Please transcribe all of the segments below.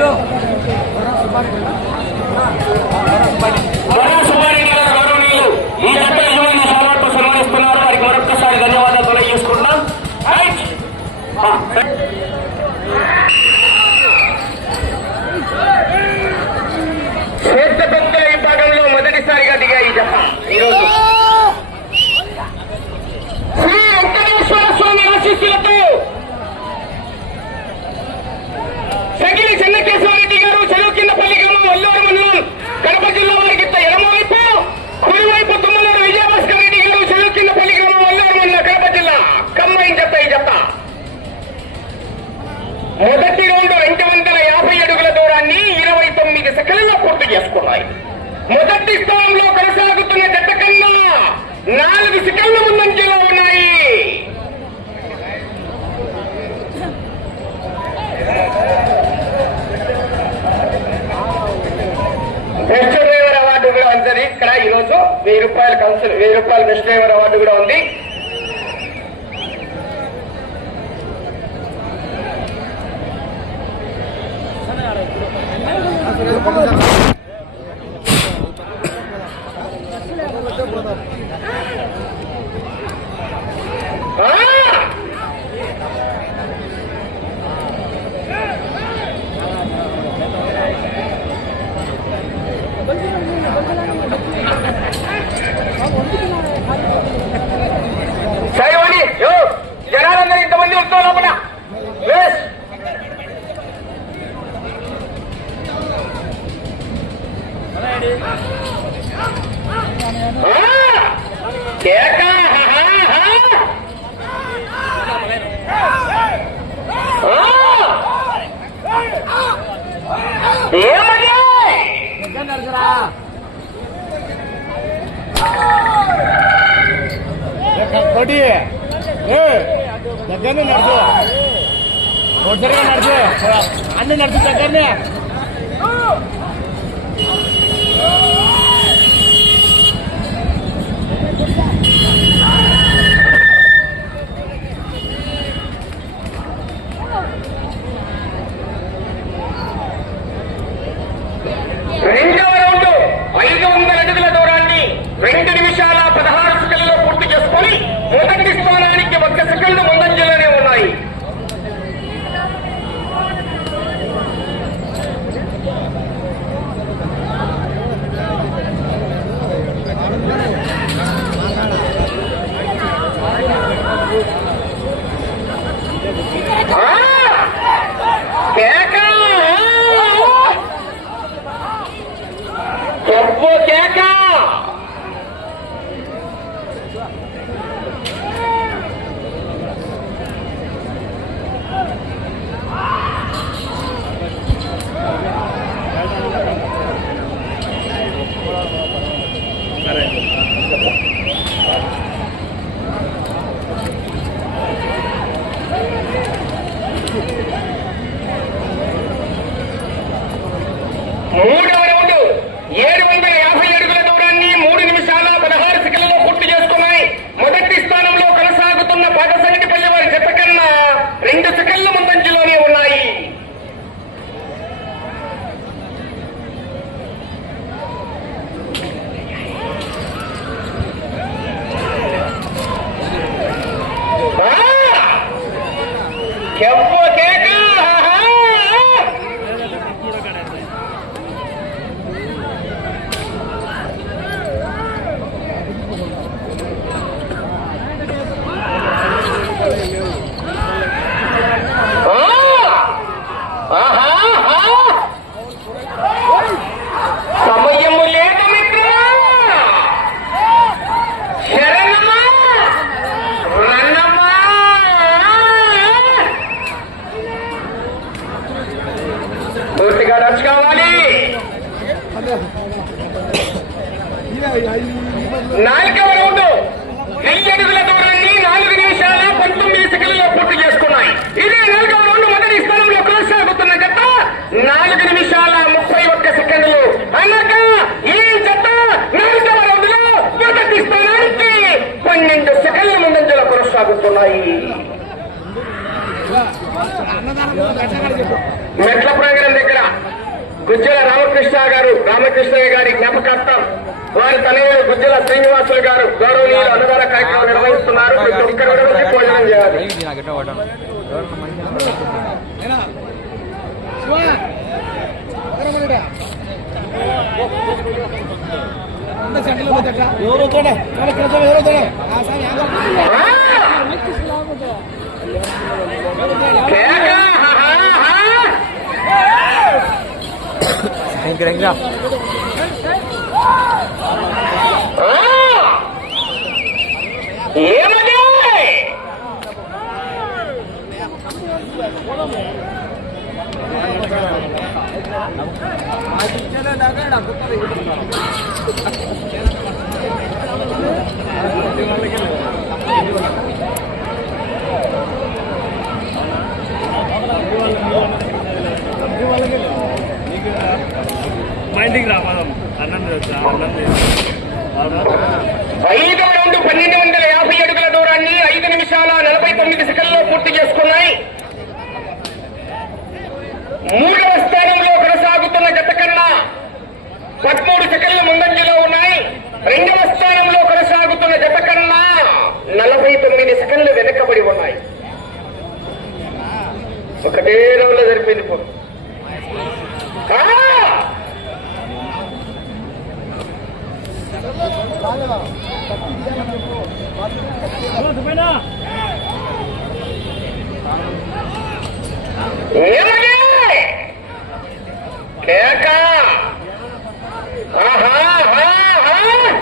వరా పూర్తి చేసుకున్నాయి. మొదటి స్థానంలో కొనసాగుతున్న జత కన్నా నాలుగు సెకండ్ల ముందంజలో ఉన్నాయి. బెస్ట్ డ్రైవర్ అవార్డు కూడా ఉంది ఇక్కడ ఈరోజు వెయ్యి రూపాయల కౌన్సిల్ వెయ్యి రూపాయల బెస్ట్ డ్రైవర్ అవార్డు కూడా ఉంది. ఆ! ಕೊಡಿ ಏ ಜಗ್ಗನೆ ನಡೆದು. ದೊಡ್ಡ ನಡೆಸು ಅನ್ನ ನಡೆದು ಜಗ್ಗನೆ మూడవ రౌండ్ ఏడు వందల యాభై అడుగుల దూరాన్ని మూడు నిమిషాల పదహారు సెకండ్లలో పూర్తి చేసుకున్నాయి మొదటి స్థానంలో కొనసాగుతున్న పాటసంగిపల్లి వారి జత కన్నా రెండు సెకండ్ల ముందంజలోనే ఉన్నాయి ఆ! చెప్పు కేక ఆహా! ఆ! ఆహా! ఆహా! సమయము లేదు మిత్రమా శరణమా రన్నమా పూర్తిగా కావాలి. నాలుగవ రౌండ్ వెయ్యి అడుగుల దూరాన్ని నాలుగు నిమిషాల పంతొమ్మిది సెకండ్లో పూర్తి చేసుకున్నాయి. ఇదే నాలుగవ రౌండ్ మొదటి స్థానంలో కొనసాగుతున్న జత నాలుగు నిమిషాల ముప్పై ఒక్క సెకండ్లు. అనగా ఈ జత నాలుగవ రౌండ్లో మొదటి స్థానానికి పన్నెండు సెకండ్ల ముందంజలో కొనసాగుతున్నాయి. మెట్ల గుజ్జల రామకృష్ణ గారు రామకృష్ణయ్య గారి జ్ఞాపకార్థం వారి తనయుడు గుజ్జల శ్రీనివాసులు గారు గౌరవనీయులు అన్నదాన కార్యక్రమం నిర్వహిస్తున్నారు ప్రతి ఒక్కరు కూడా వచ్చి భోజనం చేయాలి ఎవరు? ఎవరు? ఆ ఇంకా ఇంకా ఆ! ఏమది మా ఇంటికి రా అన్నం అన్నం ఐదు రెండు పన్నెండు వందల యాభై అడుగుల దూరాన్ని ఐదు నిమిషాల నలభై తొమ్మిది సెకండ్లో పూర్తి చేసుకున్నాయి. మూడవ స్థానంలో కొనసాగుతున్న జత కన్నా పదమూడు సెకండ్ల ముందంజలో ఉన్నాయి. రెండవ స్థానంలో కొనసాగుతున్న జత కన్నా నలభై తొమ్మిది సెకండ్లు వెనకబడి ఉన్నాయి. ఒకటే రౌండ్లో సరిపోయింది పో ఆ! ఏమది కేక ఆహా, ఆహా, ఆహా.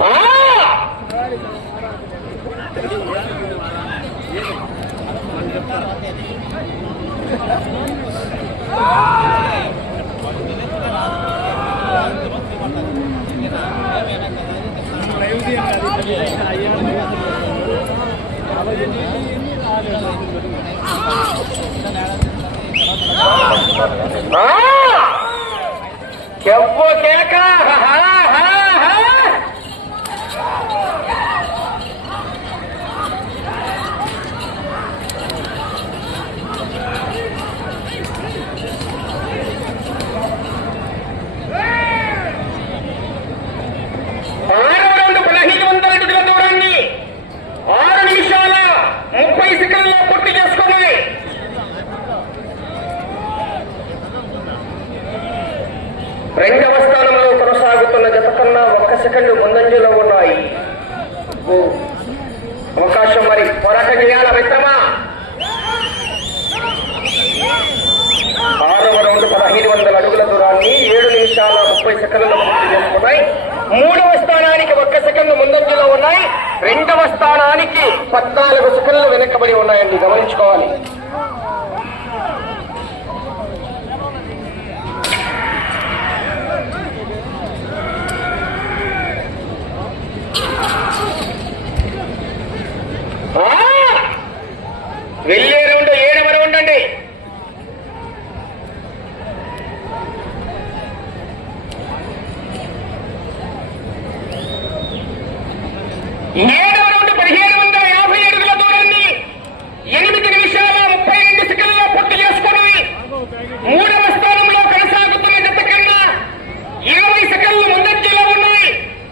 ఆ! ఆ! చెప్పు కేక హా, హా, హా. ఆరవ రౌండ్ పదహైదు వందల అడుగుల దూరాన్ని ఆరు నిమిషాల ముప్పై సెకండ్లో పూర్తి చేసుకున్నాయి రెండవ స్థానంలో కొనసాగుతున్న జత కన్నా ఒక్క సెకండ్ ముందంజలో ఉన్నాయి. అవకాశం మరి. పోరాటం చేయాల మిత్రమా? ఆరవ రౌండ్ పదహైదు వందల అడుగుల దూరాన్ని ఏడు నిమిషాల ముప్పై సెకండ్లలో పూర్తి చేసుకున్నాయి. మూడవ స్థానానికి ఒక్క సెకండ్ ముందంజలో ఉన్నాయి. రెండవ స్థానానికి పద్నాలుగు సెకండ్లు వెనకబడి ఉన్నాయండి గమనించుకోవాలి ఆ! వెళ్ళే రౌండ్ ఏడవ రౌండ్ అండి ఏడవ రౌండ్ పదిహేడు వందల యాభై అడుగుల దూరాన్ని ఎనిమిది నిమిషాల ముప్పై రెండు సెకండ్లో పూర్తి చేసుకున్నాయి మూడవ స్థానంలో కొనసాగుతున్న జత కన్నా ఇరవై సెకండ్లు ముందంజలో ఉన్నాయి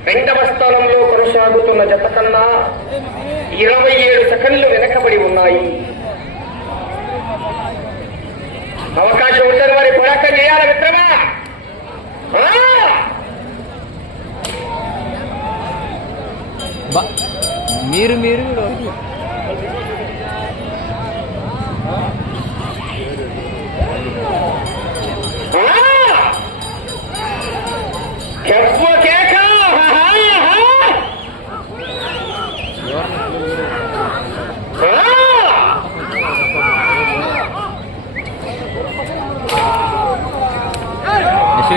రెండవ స్థానంలో కొనసాగుతున్న జత కన్నా ఇరవై ఏడు సెకండ్లు వెనకబడి ఉన్నాయి. అవకాశం ఉంటుంది మరి పోరాటం చేయాలి మిత్రమా? ఆ! మీరు మీరు.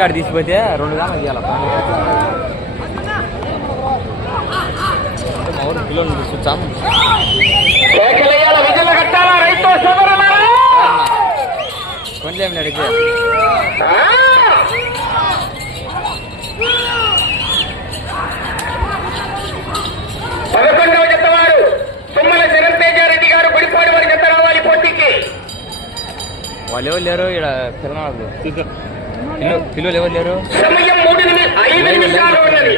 గారు తీసిపోతే రెండు దాకా తీయాలి కిలో చూచాము కొంచెం అడిగితే. పదకొండవ జతవారు తుమ్మల శరణ్ రావాలి పోటీకి వాళ్ళు లేరు ఇక్కడ పిల్లలు పిల్లలు ఎవరు లేరు? సమయం మూడు ఐదు నిమిషాలు ఉన్నది.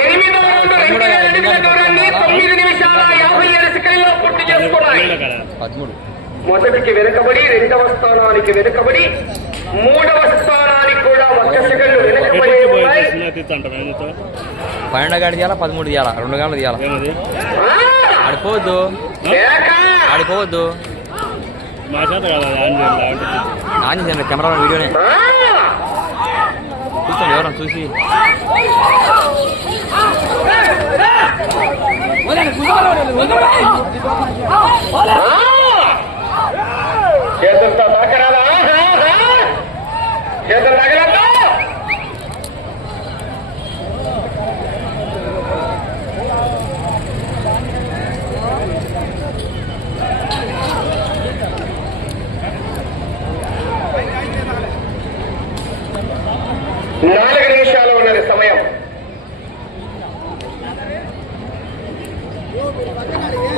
ఎనిమిదవ రౌండ్ రెండు వేల దూరాన్ని తొమ్మిది నిమిషాల యాభై ఏడు సెకండ్లో పూర్తి చేసుకున్నాయి. పదమూడు. మొదటికి వెనుకబడి రెండవ స్థానానికి వెనుకబడి మూడవ స్థానానికి కూడా ఒక్క సెకండ్ వెనుకబడి పన్నెండు గంటలు తీయాలా పదమూడు తీయాలా రెండు గంటలు తీయాలా! ఆడిపోవద్దు! ఆడిపోవద్దు. మా చేత కదా ఆన్ చేయాలి ఆన్ చేసాను కెమెరా వీడియోనే ఆ! చూస్తాను ఎవరన్నా చూసి ఆ! చేతులతో తాకరాదా ఆహా, ఆహా! చేతులు తగలద్దు నాలుగు నిమిషాలు ఉన్నది సమయం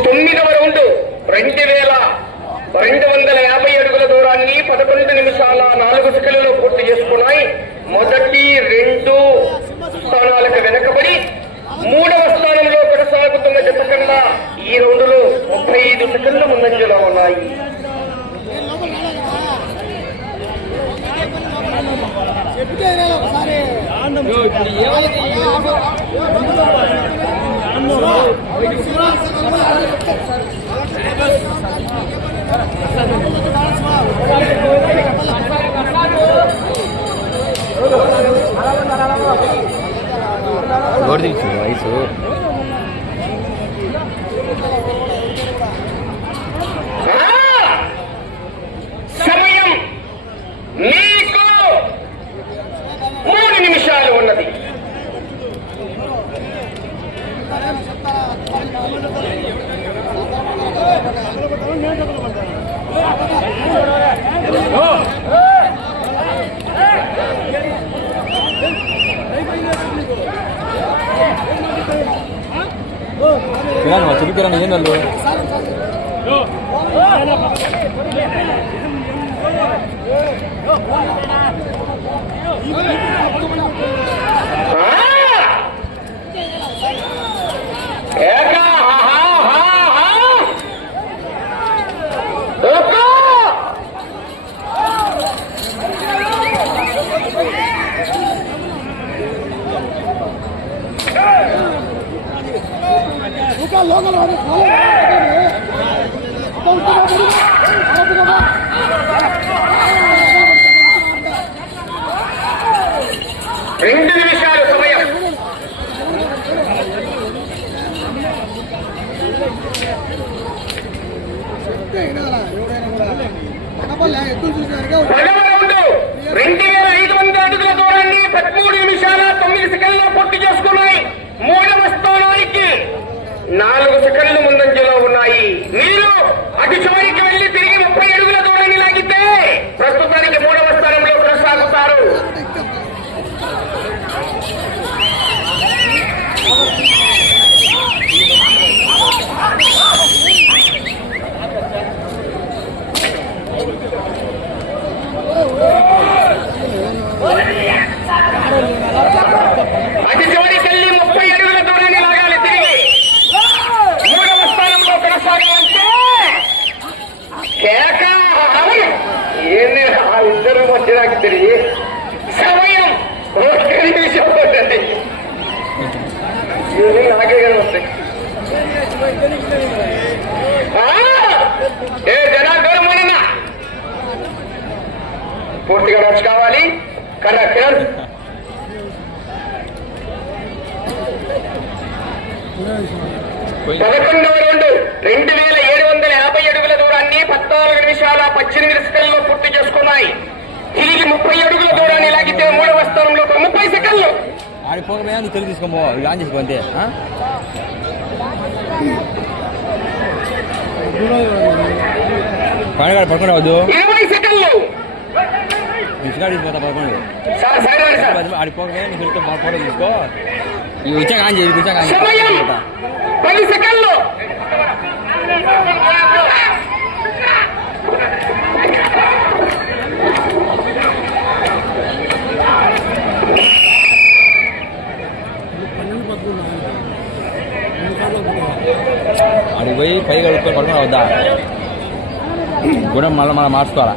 తొమ్మిదవ రౌండ్ రెండు వేల రెండు వందల యాభై అడుగుల దూరాన్ని పదకొండు నిమిషాల నాలుగు సెకండ్లలో పూర్తి చేసుకున్నాయి మొదటి రెండు స్థానాలకు వెనకబడి మూడవ స్థానంలో కొనసాగుతున్న జత కన్నా ఈ రౌండ్లో ముప్పై ఐదు సెకండ్లు ముందంజలో ఉన్నాయి ఒకసారి ఎవరు తెలుసు వయసు ఆ! సమయం మీకు మూడు నిమిషాలు ఉన్నది పిల్లలు చూపిరా ఏం వాళ్ళు రెండు నిమిషాలు సమయం. ఎత్తులు చూసినారుగా. పదవ రౌండ్ రెండు వేల ఐదు వందల అడుగుల దూరాన్ని పదమూడు నిమిషాల తొమ్మిది సెకండ్లో పూర్తి చేసుకున్నాయి మూడవ స్థానానికి నాలుగు సెకండ్లు ముందంజలో ఉన్నాయి మీరు అటు చివరికి వెళ్ళి తిరిగి ముప్పై అడుగుల దూరాన్ని లాగితే ప్రస్తుతానికి మూడవ స్థానంలో కొనసాగుతారు అటు చివరికి వెళ్ళి ముప్పై అడుగుల దూరాన్ని లాగాలి తిరిగి మూడవ స్థానంలో కొనసాగాలంటే కేక ఏంది ఆ ఇద్దరు మధ్య నాకు తిరిగి సమయం ఒక్క నిమిషం పడ్డది ఇది నాకే కనబడుతుంది ఆ! ఏ జనా దూరం ఉండన్నా. పూర్తిగా కర్ర కిరణ్ పదకొండవ రౌండ్ రెండు వేల ఏడు వందల యాభై అడుగుల దూరాన్ని పద్నాలుగు నిమిషాల పద్దెనిమిది సెకండ్లో పూర్తి చేసుకున్నాయి. తిరిగి ముప్పై అడుగుల దూరాన్ని లాగితే మూడవ స్థానంలో ఒక ముప్పై సెకండ్లు. ఆడిపోకపోయా నువ్వు తెలుగు తీసుకోమో ఆన్ చేసుకో అంతే ఆ? పండుగ పడుకునే వద్దు ఇసుగాడి పోతా పడుకోండి ఆడిపోకనే నీకు తీసుకో నువ్వు అడిగి పోయి పై కడుక్కొని పడుకుని వద్దా కూడా మళ్ళీ మనం మార్చుకోవాలా